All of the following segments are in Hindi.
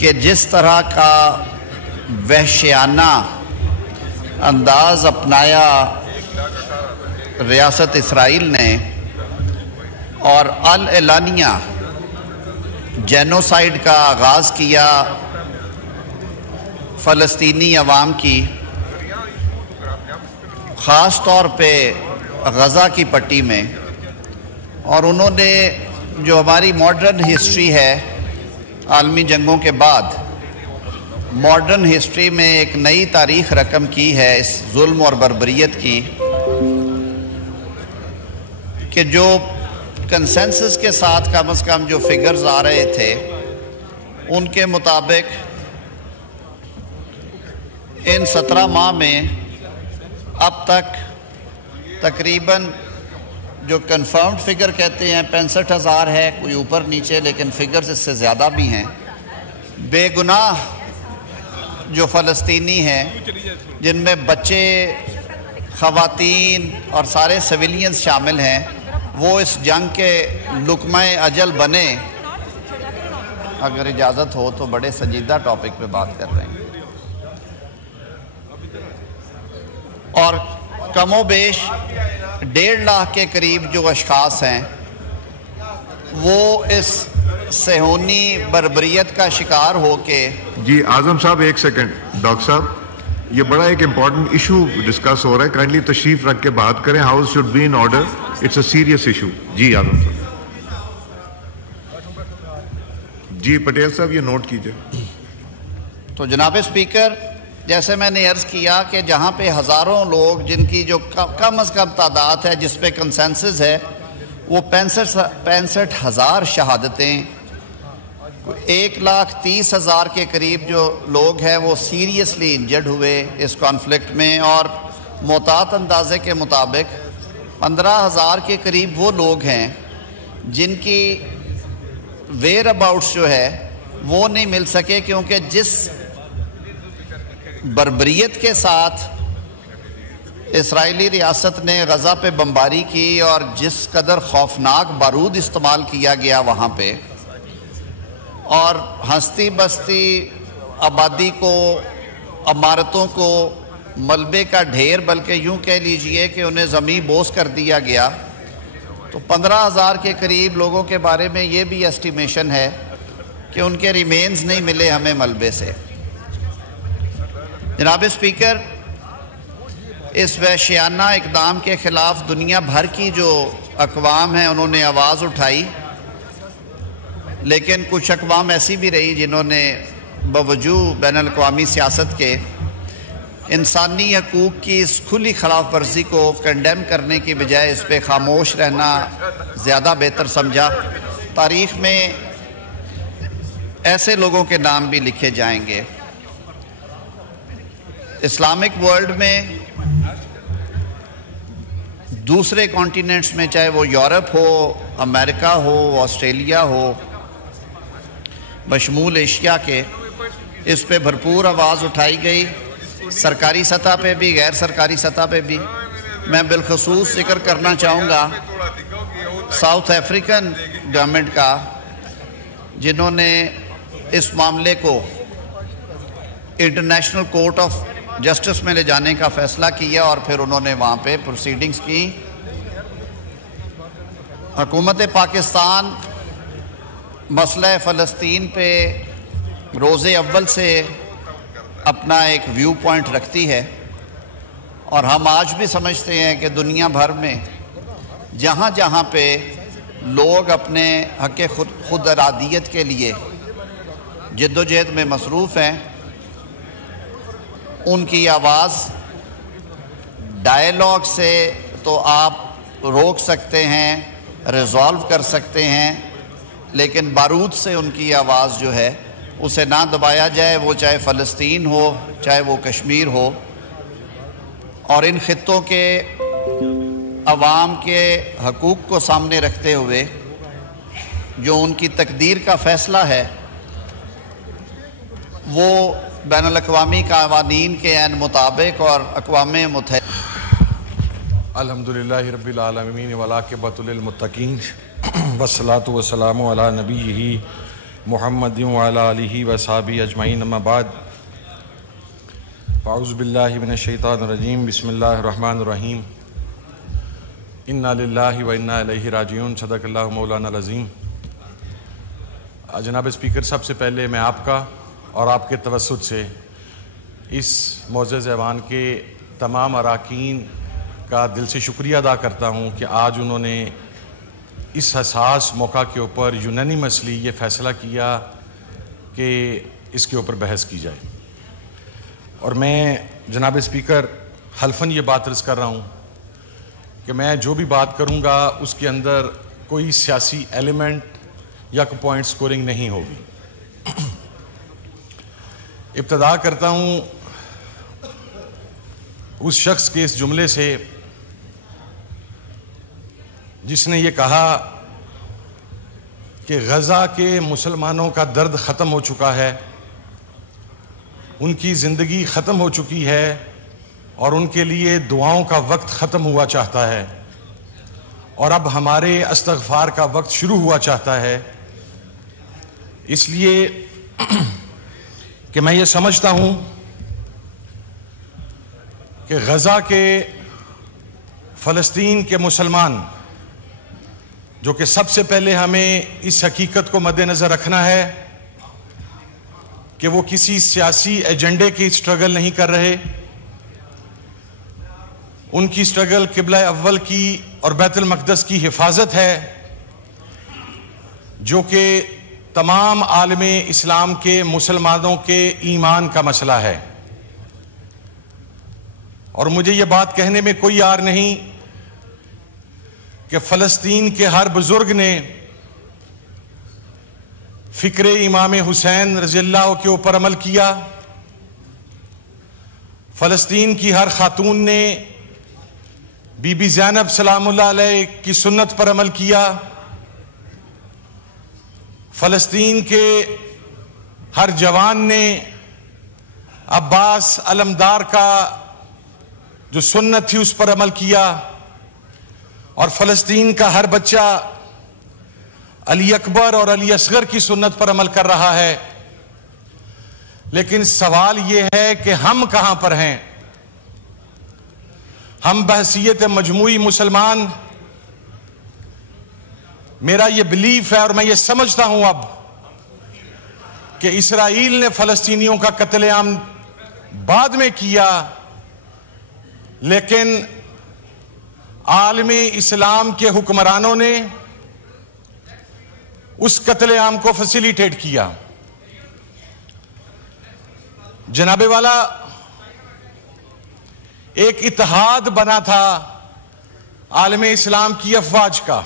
कि जिस तरह का वहशियाना अंदाज अपनाया रियासत इसराइल ने और अल एलानिया जेनोसाइड का आगाज़ किया फ़लस्तीनी अवाम की, ख़ास तौर पे गज़ा की पट्टी में, और उन्होंने जो हमारी मॉडर्न हिस्ट्री है आलमी जंगों के बाद मॉडर्न हिस्ट्री में एक नई तारीख़ रकम की है इस जुल्म और बर्बरियत की, कि जो कंसेंसस के साथ कम से कम जो फिगर्स आ रहे थे उनके मुताबिक इन 17 माह में अब तक तकरीबन जो कंफर्म्ड फिगर कहते हैं 65,000 है, कोई ऊपर नीचे, लेकिन फिगर्स इससे ज़्यादा भी हैं। बेगुनाह जो फ़लस्तीनी हैं जिनमें बच्चे, ख़वातीन और सारे सिविलियंस शामिल हैं, वो इस जंग के लुक़्मा-ए अजल बने। अगर इजाज़त हो तो बड़े संजीदा टॉपिक पे बात कर रहे हैं, और कमोबेश 1.5 लाख के करीब जो अशख़ास हैं वो इस सेहोनी बर्बरियत का शिकार होके। जी आज़म साहब एक सेकंड, डॉक्टर साहब ये बड़ा एक इम्पॉर्टेंट इशू डिस्कस हो रहा है, काइंडली तशरीफ रख के बात करें। House should be in order, it's a serious issue. जी आज़म साहब। जी पटेल साहब ये नोट कीजिए। तो जनाब स्पीकर, जैसे मैंने अर्ज़ किया कि जहाँ पे हज़ारों लोग जिनकी जो कम अज़ कम तादाद है जिस पे कंसेंसस है वो 65,000 शहादतें, 1,30,000 के करीब जो लोग हैं वो सीरियसली इंजर्ड हुए इस कॉन्फ्लिक्ट में, और मोहतात अंदाजे के मुताबिक 15,000 के करीब वो लोग हैं जिनकी वेयर अबाउट्स जो है वो नहीं मिल सके, क्योंकि जिस बर्बरियत के साथ इस्राइली रियासत ने गज़ा पे बमबारी की और जिस कदर खौफनाक बारूद इस्तेमाल किया गया वहाँ पे, और हस्ती बस्ती आबादी को, इमारतों को मलबे का ढेर, बल्कि यूँ कह लीजिए कि उन्हें ज़मीन बोस कर दिया गया, तो 15,000 के करीब लोगों के बारे में ये भी एस्टिमेशन है कि उनके रिमेन्स नहीं मिले हमें मलबे से। जनाब स्पीकर, इस वहशियाना इक़दाम के ख़िलाफ़ दुनिया भर की जो अक़वाम हैं उन्होंने आवाज़ उठाई, लेकिन कुछ अक़वाम ऐसी भी रही जिन्होंने बावजूद बैनुल-अक़वामी सियासत के इंसानी हकूक़ की इस खुली खिलाफ वर्जी को कंडेम करने की बजाय इस पर खामोश रहना ज़्यादा बेहतर समझा। तारीख़ में ऐसे लोगों के नाम भी लिखे जाएंगे। इस्लामिक वर्ल्ड में दूसरे कॉन्टिनेंट्स में, चाहे वो यूरोप हो, अमेरिका हो, ऑस्ट्रेलिया हो, बशमूल एशिया के, इस पे भरपूर आवाज़ उठाई गई, सरकारी सतह पे भी, गैर सरकारी सतह पे भी। मैं बिलखसूस जिक्र करना चाहूँगा साउथ अफ्रीकन गवर्नमेंट का, जिन्होंने इस मामले को इंटरनेशनल कोर्ट ऑफ जस्टिस में ले जाने का फ़ैसला किया और फिर उन्होंने वहाँ पे प्रोसीडिंग्स की। हुकूमत पाकिस्तान मसला फ़लस्तीन पे रोज़े अव्वल से अपना एक व्यू पॉइंट रखती है, और हम आज भी समझते हैं कि दुनिया भर में जहाँ जहाँ पे लोग अपने हक़ खुद इरादियत के लिए जद्दोजहद में मसरूफ़ हैं, उनकी आवाज़ डायलॉग से तो आप रोक सकते हैं, रिज़ॉल्व कर सकते हैं, लेकिन बारूद से उनकी आवाज़ जो है उसे ना दबाया जाए, वो चाहे फ़लस्तीन हो, चाहे वो कश्मीर हो। और इन ख़ित्तों के अवाम के हकूक़ को सामने रखते हुए जो उनकी तकदीर का फ़ैसला है वो बैनुल-अक़वामी क़वानीन के ऐन मुताबिक और अक़वाम मुत्तहिदा। अल्हम्दुलिल्लाहि रब्बिल आलमीन वल आक़िबतु लिल मुत्तक़ीन वस्सलातु वस्सलामु अला नबिय्यिही मुहम्मदिन व अला आलिहि व सहाबी अजमईन अम्मा बाद फ़अऊज़ु बिल्लाहि मिनश शैतानिर रजीम बिस्मिल्लाहिर रहमानिर रहीम इन्ना लिल्लाहि व इन्ना इलैहि राजिऊन सदक़ल्लाहु मौलाना अज़ीम। जनाब स्पीकर, सबसे पहले मैं आपका और आपके तवस्सुत से इस मौज़ूद ऐवान के तमाम अराकीन का दिल से शुक्रिया अदा करता हूँ कि आज उन्होंने इस हसास मौका के ऊपर यूनानिमसली ये फ़ैसला किया कि इसके ऊपर बहस की जाए। और मैं जनाब स्पीकर हल्फन ये बात अर्ज़ कर रहा हूँ कि मैं जो भी बात करूँगा उसके अंदर कोई सियासी एलिमेंट या कोई पॉइंट स्कोरिंग नहीं होगी। इब्तदा करता हूँ उस शख्स के इस जुमले से जिसने ये कहा कि गज़ा के मुसलमानों का दर्द ख़त्म हो चुका है, उनकी ज़िंदगी ख़त्म हो चुकी है और उनके लिए दुआओं का वक्त ख़त्म हुआ चाहता है और अब हमारे इस्तग़फ़ार का वक्त शुरू हुआ चाहता है। इसलिए कि मैं ये समझता हूँ कि गज़ा के फ़लस्तीन के मुसलमान, जो कि सबसे पहले हमें इस हकीकत को मद्देनज़र रखना है कि वो किसी सियासी एजेंडे की स्ट्रगल नहीं कर रहे। उनकी स्ट्रगल किबला अव्वल की और बैतुल मक़दस की हिफाजत है, जो कि तमाम आलमे इस्लाम के मुसलमानों के ईमान का मसला है। और मुझे ये बात कहने में कोई यार नहीं कि फ़लस्तीन के हर बुजुर्ग ने फ़िक्र इमाम हुसैन रज़ियल्लाहु के ऊपर अमल किया, फ़लस्तीन की हर खातून ने बीबी ज़ैनब सलामुल्लाह अलैह की सुन्नत पर अमल किया, फ़लस्तीन के हर जवान ने अब्बास अलमदार का जो सुन्नत थी उस पर अमल किया, और फ़लस्तीन का हर बच्चा अली अकबर और अली असगर की सुन्नत पर अमल कर रहा है। लेकिन सवाल यह है कि हम कहां पर हैं? हम बहसीयत मजमूई मुसलमान, मेरा यह बिलीफ है और मैं ये समझता हूं अब कि इसराइल ने फ़लस्तीनियों का कत्लेआम बाद में किया, लेकिन आलमी इस्लाम के हुक्मरानों ने उस कत्लेआम को फैसिलिटेट किया। जनाबे वाला, एक इत्तेहाद बना था आलमी इस्लाम की अफवाज का,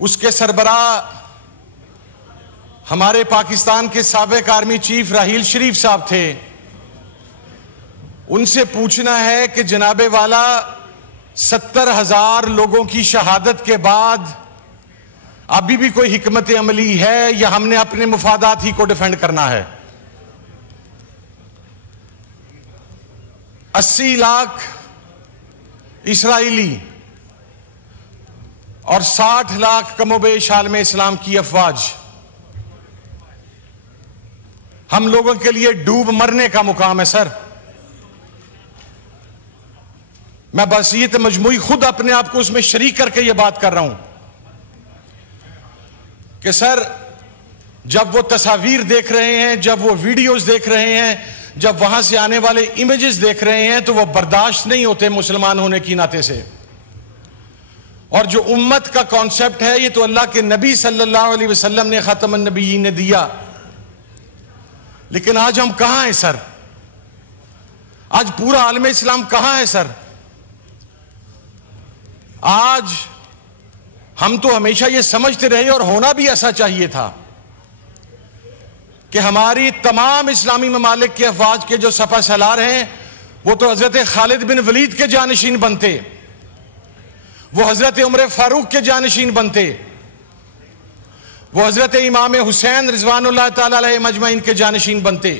उसके सरबराह हमारे पाकिस्तान के साबिक आर्मी चीफ राहील शरीफ साहब थे। उनसे पूछना है कि जनाबे वाला 70,000 लोगों की शहादत के बाद अभी भी कोई हिकमत अमली है या हमने अपने मुफादात ही को डिफेंड करना है? 80 लाख इसराइली और 60 लाख कमोबेश आलमे इस्लाम की अफवाज, हम लोगों के लिए डूब मरने का मुकाम है सर। मैं बसीयत मजमूई खुद अपने आप को उसमें शरीक करके यह बात कर रहा हूं कि सर, जब वो तस्वीर देख रहे हैं, जब वो वीडियोस देख रहे हैं, जब वहां से आने वाले इमेजेस देख रहे हैं, तो वो बर्दाश्त नहीं होते मुसलमान होने की नाते से। और जो उम्मत का कॉन्सेप्ट है, ये तो अल्लाह के नबी सल्लल्लाहु अलैहि वसल्लम ने खातमुन नबीयीन ने दिया। लेकिन आज हम कहां हैं सर? आज पूरा आलमे इस्लाम कहां है सर? आज हम तो हमेशा ये समझते रहे, और होना भी ऐसा चाहिए था, कि हमारी तमाम इस्लामी ममालिक के अफवाज के जो सपा सलार हैं, वो तो हजरत खालिद बिन वलीद के जानशीन बनते, वो हजरत उमर फारूक के जानशीन बनते, वो हजरत इमाम हुसैन रिजवानुल्लाह ताला अलैहि मजमईन के जानशीन बनते,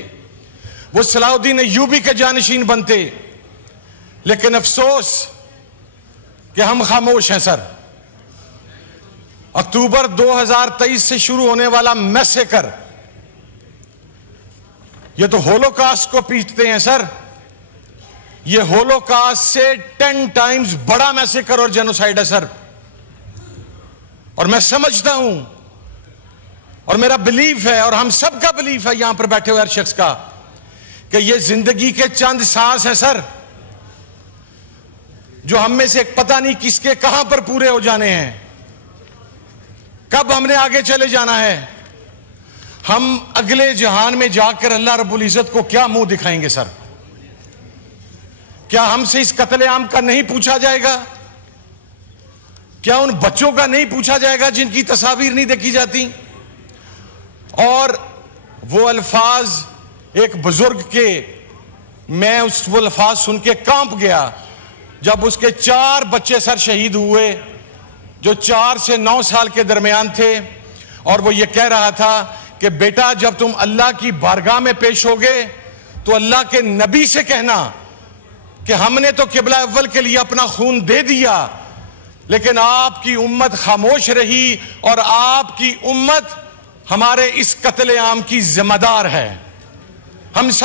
वो सलाहुद्दीन अय्यूबी के जानशीन बनते। लेकिन अफसोस कि हम खामोश हैं सर। अक्टूबर 2023 से शुरू होने वाला मैसेकर, ये तो होलोकास्ट को पीटते हैं सर। ये होलोकास्ट से 10 टाइम्स बड़ा मैसेकर और जेनोसाइड है सर। और मैं समझता हूं और मेरा बिलीफ है और हम सबका बिलीफ है यहां पर बैठे हुए हर शख्स का कि ये जिंदगी के चंद सांस हैं सर, जो हम में से पता नहीं किसके कहां पर पूरे हो जाने हैं, कब हमने आगे चले जाना है। हम अगले जहान में जाकर अल्लाह रब्बुल इज्जत को क्या मुंह दिखाएंगे सर? क्या हमसे इस कत्लेआम का नहीं पूछा जाएगा? क्या उन बच्चों का नहीं पूछा जाएगा जिनकी तस्वीर नहीं देखी जाती? और वो अल्फाज एक बुजुर्ग के, मैं वो अल्फाज सुन के कांप गया जब उसके 4 बच्चे सर शहीद हुए जो 4 से 9 साल के दरमियान थे। और वो ये कह रहा था कि बेटा, जब तुम अल्लाह की बारगाह में पेश होगे तो अल्लाह के नबी से कहना कि हमने तो किबला अव्वल के लिए अपना खून दे दिया, लेकिन आपकी उम्मत खामोश रही और आपकी उम्मत हमारे इस कत्लेआम की जिम्मेदार है। हम सब